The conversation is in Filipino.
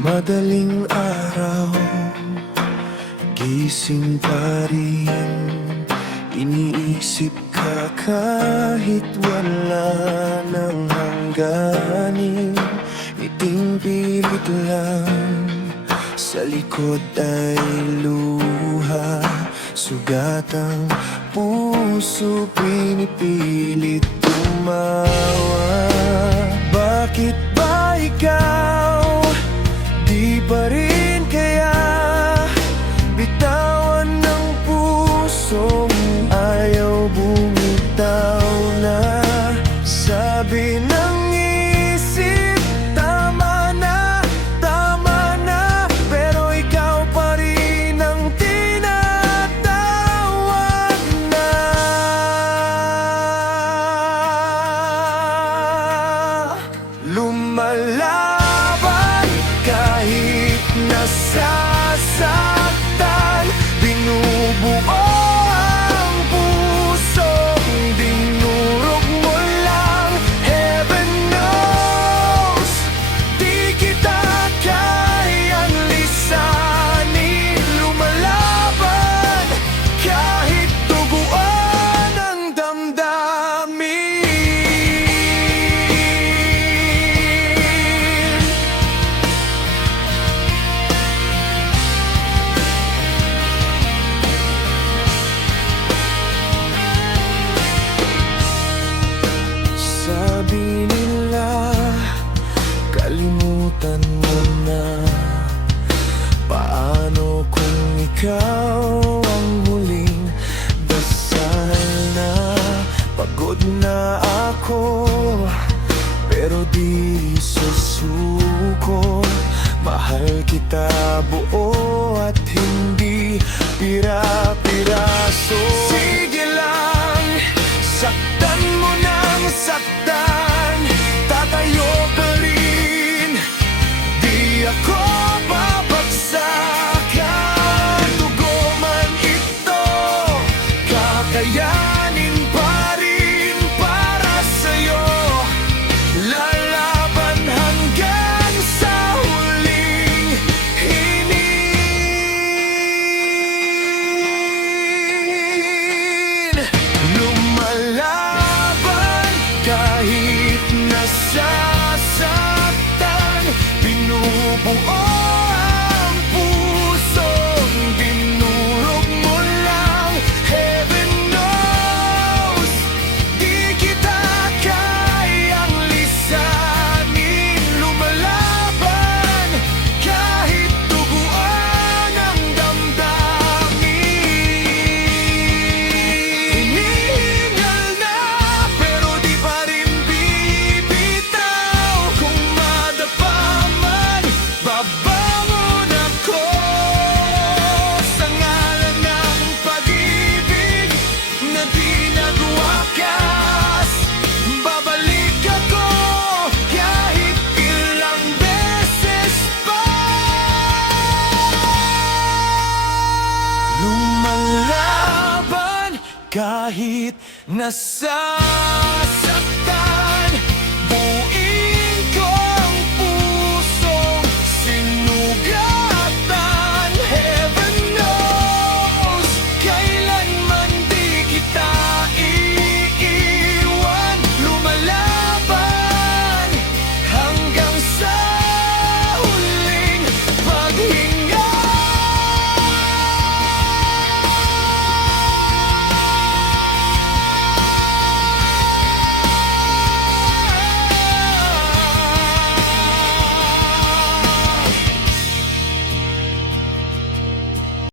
Madaling araw, gising pa rin. Iniisip ka kahit wala nang hangganin. Ngiting pilit lang, sa likod ay luha. Sugat ang puso, pinipilit tumawa. Bakit ba ikaw di pa rin kaya bitawan ng pusong ayaw bumitaw na? Sabi ng isip, tama na, pero ikaw pa rin ang tinatawag na. Lumalaban kahit nasasaktan, binubuo ang pusong dinurog mo lang. Heaven knows, di kita kayang lisanin. Lumalaban kahit tuguan ang damdamin. Sabi nila, kalimutan mo na. Paano kung ikaw ang huling dasal na? Pagod na ako, pero di susuko. Mahal kita buo at hindi pira-piraso. Sige lang, saktan mo ng saktan, tatayo pa rin. Di ako babagsakan. Dugo man ito, kakayanin pa rin para sa'yo. Lalaban hanggang sa huling hinin. Lumalaban kahit nasasaktan, binubuo ang pusong dinurog mo lang. Heaven knows, di kita kayang lisanin. Lumalaban kahit tuguan ang damdamin. Hinihingal na, pero di pa rin bibitaw. Kung madapa man, babangon ako. Sa ngalan ng pag-ibig na di nagwakas, babalik ako kahit ilang beses pa. Lumalaban kahit nasasaktan.